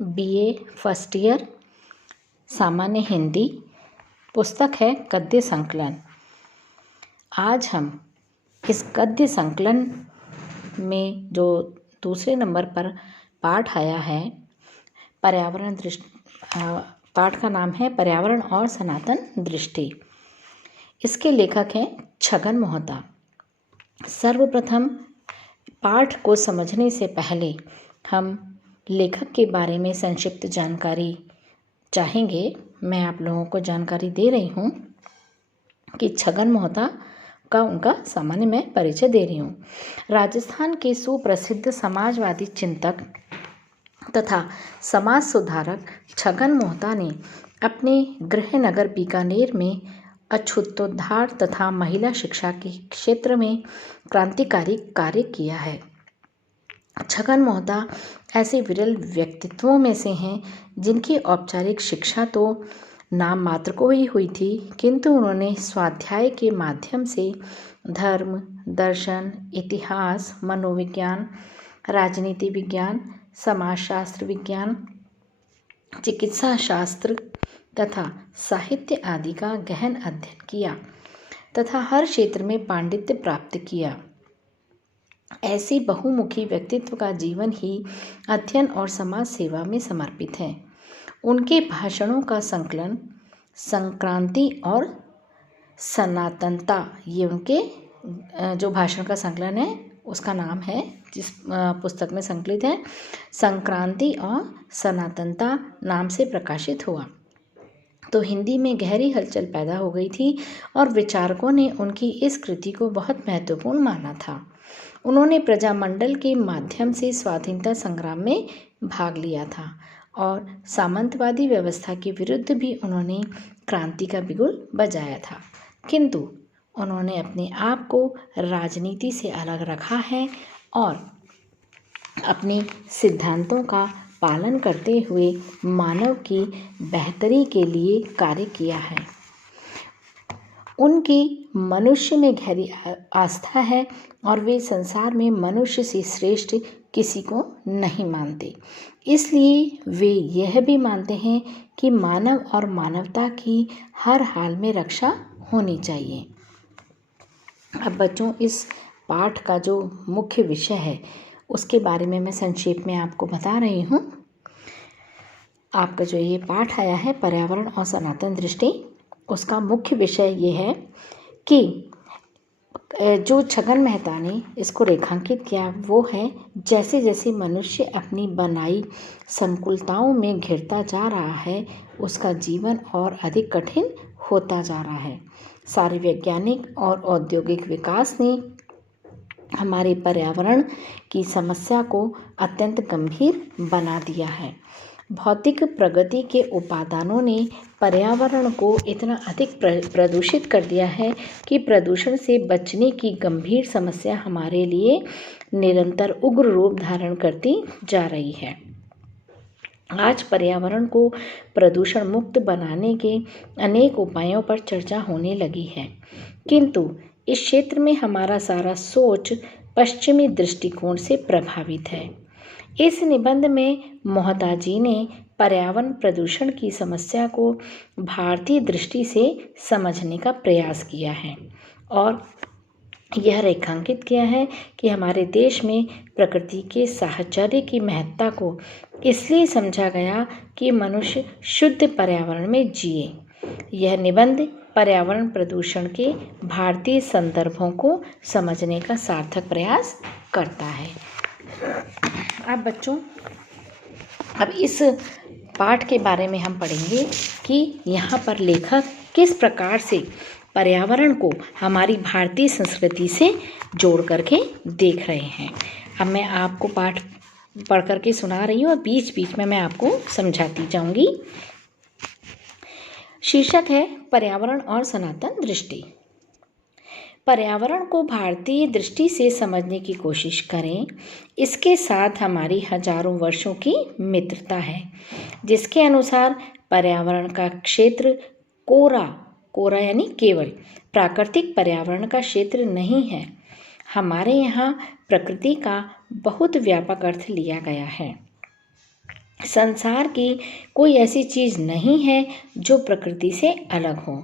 BA first year, सामान्य हिंदी। पुस्तक है गद्य संकलन। आज हम इस गद्य संकलन में जो दूसरे नंबर पर पाठ आया है, पर्यावरण दृष्टि, पाठ का नाम है पर्यावरण और सनातन दृष्टि। इसके लेखक हैं छगन मोहता। सर्वप्रथम पाठ को समझने से पहले हम लेखक के बारे में संक्षिप्त जानकारी चाहेंगे। मैं आप लोगों को जानकारी दे रही हूँ कि छगन मोहता का उनका सामान्य मैं परिचय दे रही हूँ। राजस्थान के सुप्रसिद्ध समाजवादी चिंतक तथा समाज सुधारक छगन मोहता ने अपने गृह नगर बीकानेर में अछूतोद्धार तथा महिला शिक्षा के क्षेत्र में क्रांतिकारी कार्य किया है। छगन मोहता ऐसे विरल व्यक्तित्वों में से हैं जिनकी औपचारिक शिक्षा तो नाम मात्र को ही हुई थी, किंतु उन्होंने स्वाध्याय के माध्यम से धर्म, दर्शन, इतिहास, मनोविज्ञान, राजनीति विज्ञान, समाजशास्त्र विज्ञान, चिकित्सा शास्त्र तथा साहित्य आदि का गहन अध्ययन किया तथा हर क्षेत्र में पांडित्य प्राप्त किया। ऐसे बहुमुखी व्यक्तित्व का जीवन ही अध्ययन और समाज सेवा में समर्पित है। उनके भाषणों का संकलन संक्रांति और सनातनता, ये उनके जो भाषण का संकलन है उसका नाम है, जिस पुस्तक में संकलित है, संक्रांति और सनातनता नाम से प्रकाशित हुआ। तो हिंदी में गहरी हलचल पैदा हो गई थी और विचारकों ने उनकी इस कृति को बहुत महत्वपूर्ण माना था। उन्होंने प्रजामंडल के माध्यम से स्वाधीनता संग्राम में भाग लिया था और सामंतवादी व्यवस्था के विरुद्ध भी उन्होंने क्रांति का बिगुल बजाया था, किंतु उन्होंने अपने आप को राजनीति से अलग रखा है और अपने सिद्धांतों का पालन करते हुए मानव की बेहतरी के लिए कार्य किया है। उनकी मनुष्य में गहरी आस्था है और वे संसार में मनुष्य से श्रेष्ठ किसी को नहीं मानते। इसलिए वे यह भी मानते हैं कि मानव और मानवता की हर हाल में रक्षा होनी चाहिए। अब बच्चों, इस पाठ का जो मुख्य विषय है उसके बारे में मैं संक्षेप में आपको बता रही हूँ। आपका जो ये पाठ आया है पर्यावरण और सनातन दृष्टि, उसका मुख्य विषय ये है कि जो छगन मेहता ने इसको रेखांकित किया वो है, जैसे जैसे मनुष्य अपनी बनाई संकुलताओं में घिरता जा रहा है उसका जीवन और अधिक कठिन होता जा रहा है। सारे वैज्ञानिक और औद्योगिक विकास ने हमारे पर्यावरण की समस्या को अत्यंत गंभीर बना दिया है। भौतिक प्रगति के उपादानों ने पर्यावरण को इतना अधिक प्रदूषित कर दिया है कि प्रदूषण से बचने की गंभीर समस्या हमारे लिए निरंतर उग्र रूप धारण करती जा रही है। आज पर्यावरण को प्रदूषण मुक्त बनाने के अनेक उपायों पर चर्चा होने लगी है, किंतु इस क्षेत्र में हमारा सारा सोच पश्चिमी दृष्टिकोण से प्रभावित है। इस निबंध में मोहता जी ने पर्यावरण प्रदूषण की समस्या को भारतीय दृष्टि से समझने का प्रयास किया है और यह रेखांकित किया है कि हमारे देश में प्रकृति के साहचर्य की महत्ता को इसलिए समझा गया कि मनुष्य शुद्ध पर्यावरण में जिए। यह निबंध पर्यावरण प्रदूषण के भारतीय संदर्भों को समझने का सार्थक प्रयास करता है। अब बच्चों, अब इस पाठ के बारे में हम पढ़ेंगे कि यहाँ पर लेखक किस प्रकार से पर्यावरण को हमारी भारतीय संस्कृति से जोड़ करके देख रहे हैं। अब मैं आपको पाठ पढ़ करके सुना रही हूँ और बीच बीच में मैं आपको समझाती जाऊंगी। शीर्षक है पर्यावरण और सनातन दृष्टि। पर्यावरण को भारतीय दृष्टि से समझने की कोशिश करें। इसके साथ हमारी हजारों वर्षों की मित्रता है, जिसके अनुसार पर्यावरण का क्षेत्र कोरा यानी केवल प्राकृतिक पर्यावरण का क्षेत्र नहीं है। हमारे यहाँ प्रकृति का बहुत व्यापक अर्थ लिया गया है। संसार की कोई ऐसी चीज़ नहीं है जो प्रकृति से अलग हो।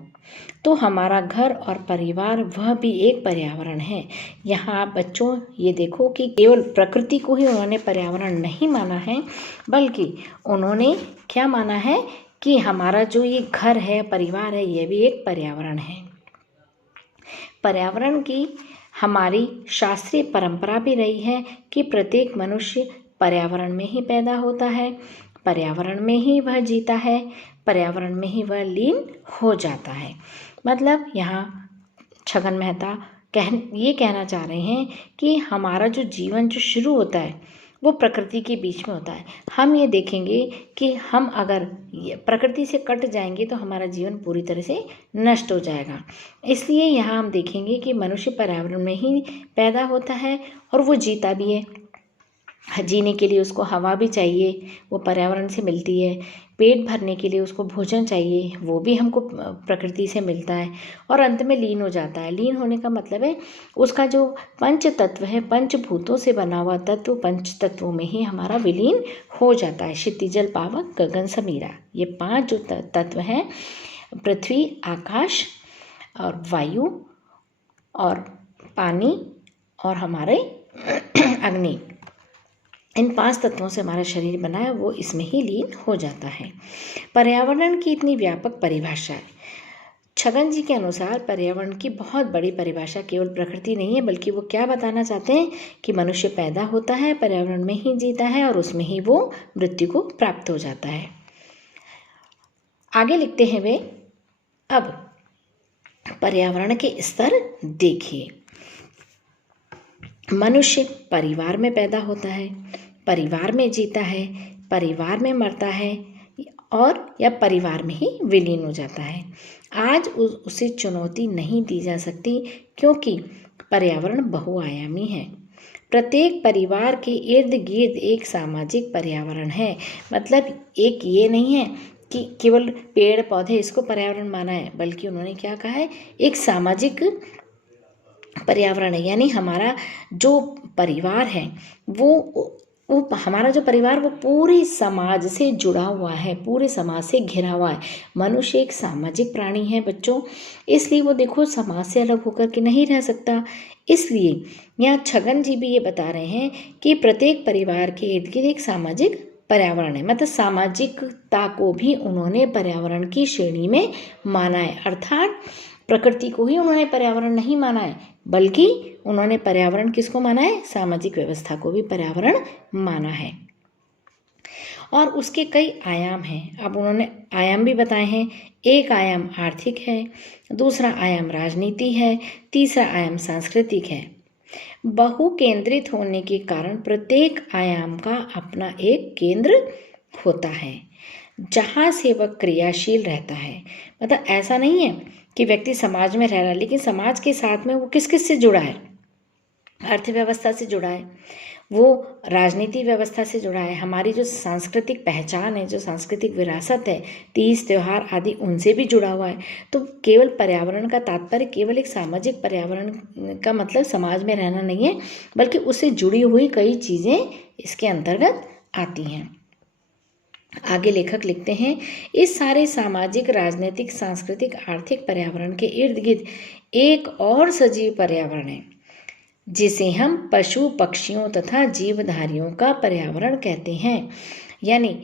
तो हमारा घर और परिवार वह भी एक पर्यावरण है। यहाँ आप बच्चों ये देखो कि केवल प्रकृति को ही उन्होंने पर्यावरण नहीं माना है, बल्कि उन्होंने क्या माना है कि हमारा जो ये घर है, परिवार है, ये भी एक पर्यावरण है। पर्यावरण की हमारी शास्त्रीय परंपरा भी रही है कि प्रत्येक मनुष्य पर्यावरण में ही पैदा होता है, पर्यावरण में ही वह जीता है, पर्यावरण में ही वह लीन हो जाता है। मतलब यहाँ छगन मेहता ये कहना चाह रहे हैं कि हमारा जो जीवन जो शुरू होता है वो प्रकृति के बीच में होता है। हम ये देखेंगे कि हम अगर प्रकृति से कट जाएंगे तो हमारा जीवन पूरी तरह से नष्ट हो जाएगा। इसलिए यहाँ हम देखेंगे कि मनुष्य पर्यावरण में ही पैदा होता है और वो जीता भी है। जीने के लिए उसको हवा भी चाहिए, वो पर्यावरण से मिलती है। पेट भरने के लिए उसको भोजन चाहिए, वो भी हमको प्रकृति से मिलता है। और अंत में लीन हो जाता है। लीन होने का मतलब है उसका जो पंच तत्व है, पंचभूतों से बना हुआ तत्व, पंच तत्वों में ही हमारा विलीन हो जाता है। क्षिति जल पावक गगन समीरा, ये 5 जो तत्व हैं, पृथ्वी, आकाश और वायु और पानी और हमारे अग्नि, इन 5 तत्वों से हमारा शरीर बना है, वो इसमें ही लीन हो जाता है। पर्यावरण की इतनी व्यापक परिभाषा है। छगन जी के अनुसार पर्यावरण की बहुत बड़ी परिभाषा केवल प्रकृति नहीं है, बल्कि वो क्या बताना चाहते हैं कि मनुष्य पैदा होता है, पर्यावरण में ही जीता है और उसमें ही वो मृत्यु को प्राप्त हो जाता है। आगे लिखते हैं वे, अब पर्यावरण के स्तर देखिए। मनुष्य परिवार में पैदा होता है, परिवार में जीता है, परिवार में मरता है और या परिवार में ही विलीन हो जाता है। आज उसे चुनौती नहीं दी जा सकती, क्योंकि पर्यावरण बहुआयामी है। प्रत्येक परिवार के इर्द गिर्द एक सामाजिक पर्यावरण है। मतलब एक ये नहीं है कि केवल पेड़ पौधे इसको पर्यावरण माना है, बल्कि उन्होंने क्या कहा है, एक सामाजिक पर्यावरण है। यानी हमारा जो परिवार है वो हमारा जो परिवार वो पूरे समाज से जुड़ा हुआ है, पूरे समाज से घिरा हुआ है। मनुष्य एक सामाजिक प्राणी है बच्चों, इसलिए वो देखो समाज से अलग होकर के नहीं रह सकता। इसलिए यहाँ छगन जी भी ये बता रहे हैं कि प्रत्येक परिवार के इर्द गिर्द एक सामाजिक पर्यावरण है। मतलब सामाजिकता को भी उन्होंने पर्यावरण की श्रेणी में माना है। अर्थात प्रकृति को ही उन्होंने पर्यावरण नहीं माना है, बल्कि उन्होंने पर्यावरण किसको माना है, सामाजिक व्यवस्था को भी पर्यावरण माना है। और उसके कई आयाम हैं। अब उन्होंने आयाम भी बताए हैं। एक आयाम आर्थिक है, दूसरा आयाम राजनीति है, तीसरा आयाम सांस्कृतिक है। बहु केंद्रित होने के कारण प्रत्येक आयाम का अपना एक केंद्र होता है, जहाँ से वह क्रियाशील रहता है। मतलब ऐसा नहीं है कि व्यक्ति समाज में रह रहा है, लेकिन समाज के साथ में वो किस किस से जुड़ा है, अर्थव्यवस्था से जुड़ा है, वो राजनीति व्यवस्था से जुड़ा है, हमारी जो सांस्कृतिक पहचान है, जो सांस्कृतिक विरासत है, तीज त्योहार आदि, उनसे भी जुड़ा हुआ है। तो केवल पर्यावरण का तात्पर्य केवल एक सामाजिक पर्यावरण का मतलब समाज में रहना नहीं है, बल्कि उससे जुड़ी हुई कई चीज़ें इसके अंतर्गत आती हैं। आगे लेखक लिखते हैं, इस सारे सामाजिक, राजनीतिक, सांस्कृतिक, आर्थिक पर्यावरण के इर्द गिर्द एक और सजीव पर्यावरण है, जिसे हम पशु पक्षियों तथा जीवधारियों का पर्यावरण कहते हैं। यानी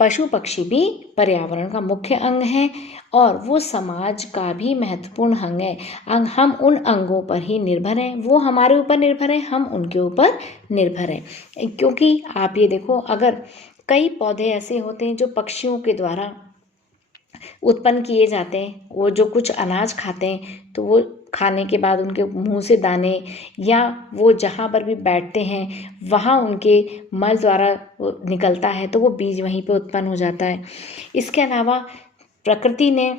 पशु पक्षी भी पर्यावरण का मुख्य अंग है और वो समाज का भी महत्वपूर्ण अंग है। हम उन अंगों पर ही निर्भर हैं, वो हमारे ऊपर निर्भर हैं, हम उनके ऊपर निर्भर हैं। क्योंकि आप ये देखो, अगर कई पौधे ऐसे होते हैं जो पक्षियों के द्वारा उत्पन्न किए जाते हैं, वो जो कुछ अनाज खाते हैं तो वो खाने के बाद उनके मुंह से दाने, या वो जहाँ पर भी बैठते हैं वहाँ उनके मल द्वारा निकलता है तो वो बीज वहीं पे उत्पन्न हो जाता है। इसके अलावा प्रकृति ने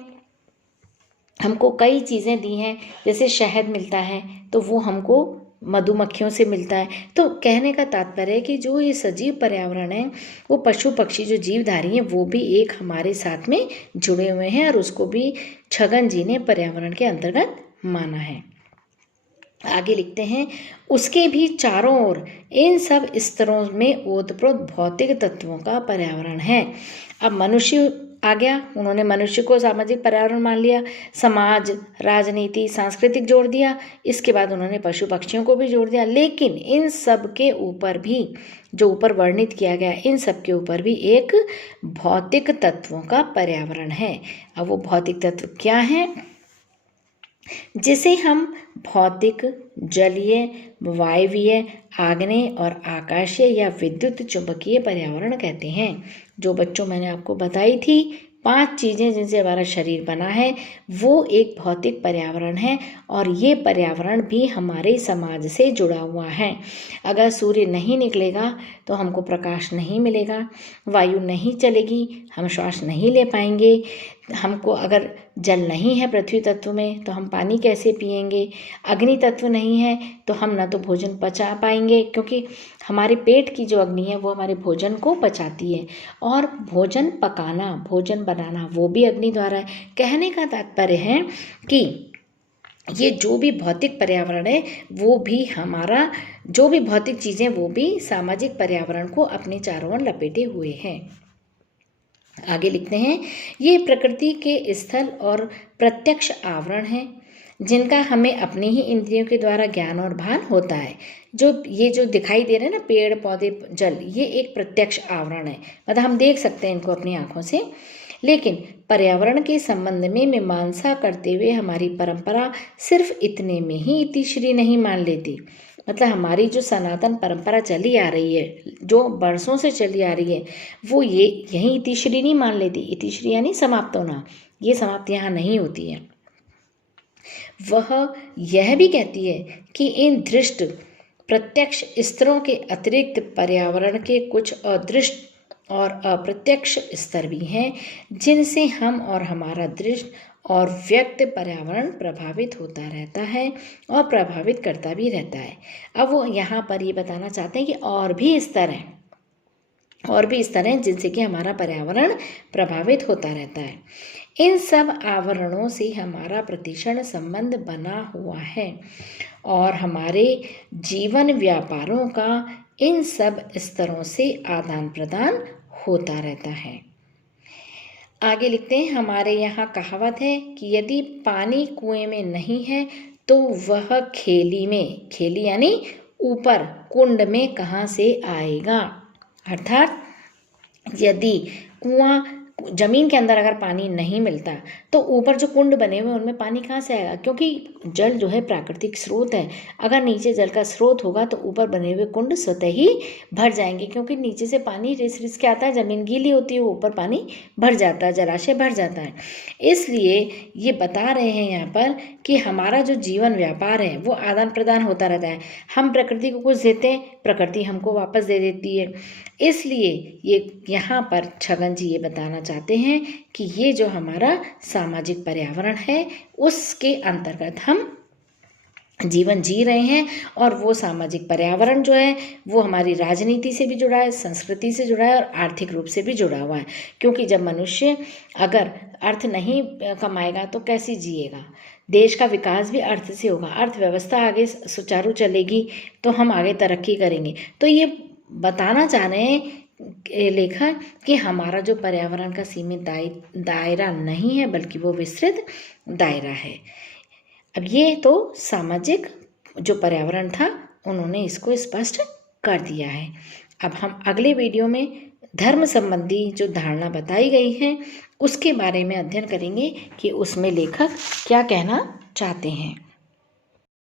हमको कई चीज़ें दी हैं, जैसे शहद मिलता है तो वो हमको मधुमक्खियों से मिलता है। तो कहने का तात्पर्य है कि जो ये सजीव पर्यावरण है, वो पशु पक्षी जो जीवधारी हैं वो भी एक हमारे साथ में जुड़े हुए हैं, और उसको भी छगन जी ने पर्यावरण के अंतर्गत माना है। आगे लिखते हैं, उसके भी चारों ओर इन सब स्तरों में ओतप्रोत भौतिक तत्वों का पर्यावरण है। अब मनुष्य आ गया, उन्होंने मनुष्य को सामाजिक पर्यावरण मान लिया, समाज, राजनीति, सांस्कृतिक जोड़ दिया, इसके बाद उन्होंने पशु पक्षियों को भी जोड़ दिया। लेकिन इन सब के ऊपर भी, जो ऊपर वर्णित किया गया, इन सब के ऊपर भी एक भौतिक तत्वों का पर्यावरण है। अब वो भौतिक तत्व क्या है, जिसे हम भौतिक, जलीय, वायवीय, आग्नेय और आकाशीय या विद्युत चुंबकीय पर्यावरण कहते हैं। जो बच्चों मैंने आपको बताई थी 5 चीज़ें जिनसे हमारा शरीर बना है, वो एक भौतिक पर्यावरण है और ये पर्यावरण भी हमारे समाज से जुड़ा हुआ है। अगर सूर्य नहीं निकलेगा तो हमको प्रकाश नहीं मिलेगा, वायु नहीं चलेगी, हम श्वास नहीं ले पाएंगे, हमको अगर जल नहीं है पृथ्वी तत्व में तो हम पानी कैसे पिएंगे, अग्नि तत्व नहीं है तो हम ना तो भोजन पचा पाएंगे, क्योंकि हमारे पेट की जो अग्नि है वो हमारे भोजन को पचाती है, और भोजन पकाना, भोजन बनाना वो भी अग्नि द्वारा है। कहने का तात्पर्य है कि ये जो भी भौतिक पर्यावरण है वो भी हमारा, जो भी भौतिक चीज़ें वो भी सामाजिक पर्यावरण को अपने चारों ओर लपेटे हुए हैं। आगे लिखते हैं, ये प्रकृति के स्थल और प्रत्यक्ष आवरण हैं जिनका हमें अपनी ही इंद्रियों के द्वारा ज्ञान और भान होता है। ये जो दिखाई दे रहे हैं ना, पेड़ पौधे जल, ये एक प्रत्यक्ष आवरण है, मतलब हम देख सकते हैं इनको अपनी आंखों से। लेकिन पर्यावरण के संबंध में मीमांसा करते हुए हमारी परंपरा सिर्फ इतने में ही इतिश्री नहीं मान लेती, मतलब हमारी जो सनातन परंपरा चली आ रही है, जो बरसों से चली आ रही है, वो ये यही इतिश्री नहीं मान लेती। इतिश्री यानी समाप्त होना, ये समाप्त यहाँ नहीं होती है। वह यह भी कहती है कि इन दृष्ट प्रत्यक्ष स्तरों के अतिरिक्त पर्यावरण के कुछ अदृष्ट और अप्रत्यक्ष स्तर भी हैं जिनसे हम और हमारा दृष्ट और व्यक्त पर्यावरण प्रभावित होता रहता है और प्रभावित करता भी रहता है। अब वो यहाँ पर ये बताना चाहते हैं कि और भी स्तर हैं जिनसे कि हमारा पर्यावरण प्रभावित होता रहता है। इन सब आवरणों से हमारा प्रतिक्षण संबंध बना हुआ है और हमारे जीवन व्यापारों का इन सब स्तरों से आदान प्रदान होता रहता है। आगे लिखते हैं, हमारे यहाँ कहावत है कि यदि पानी कुएं में नहीं है तो वह खेली में, खेली यानी ऊपर, कुंड में कहाँ से आएगा। अर्थात यदि कुआं, जमीन के अंदर अगर पानी नहीं मिलता तो ऊपर जो कुंड बने हुए उनमें पानी कहाँ से आएगा, क्योंकि जल जो है प्राकृतिक स्रोत है। अगर नीचे जल का स्रोत होगा तो ऊपर बने हुए कुंड स्वतः ही भर जाएंगे, क्योंकि नीचे से पानी रिस रिस के आता है, ज़मीन गीली होती है, ऊपर पानी भर जाता है, जलाशय भर जाता है। इसलिए ये बता रहे हैं यहाँ पर कि हमारा जो जीवन व्यापार है वो आदान प्रदान होता रहता है। हम प्रकृति को कुछ देते हैं, प्रकृति हमको वापस दे देती है। इसलिए ये यहाँ पर छगन जी ये बताना चाहते हैं कि ये जो हमारा सामाजिक पर्यावरण है उसके अंतर्गत हम जीवन जी रहे हैं, और वो सामाजिक पर्यावरण जो है वो हमारी राजनीति से भी जुड़ा है, संस्कृति से जुड़ा है और आर्थिक रूप से भी जुड़ा हुआ है। क्योंकि जब मनुष्य अगर अर्थ नहीं कमाएगा तो कैसे जिएगा। देश का विकास भी अर्थ से होगा, अर्थव्यवस्था आगे सुचारू चलेगी तो हम आगे तरक्की करेंगे। तो ये बताना चाह रहे हैं लेखक कि हमारा जो पर्यावरण का सीमित दायरा नहीं है बल्कि वो विस्तृत दायरा है। अब ये तो सामाजिक जो पर्यावरण था उन्होंने इसको स्पष्ट कर दिया है। अब हम अगले वीडियो में धर्म संबंधी जो धारणा बताई गई है उसके बारे में अध्ययन करेंगे कि उसमें लेखक क्या कहना चाहते हैं।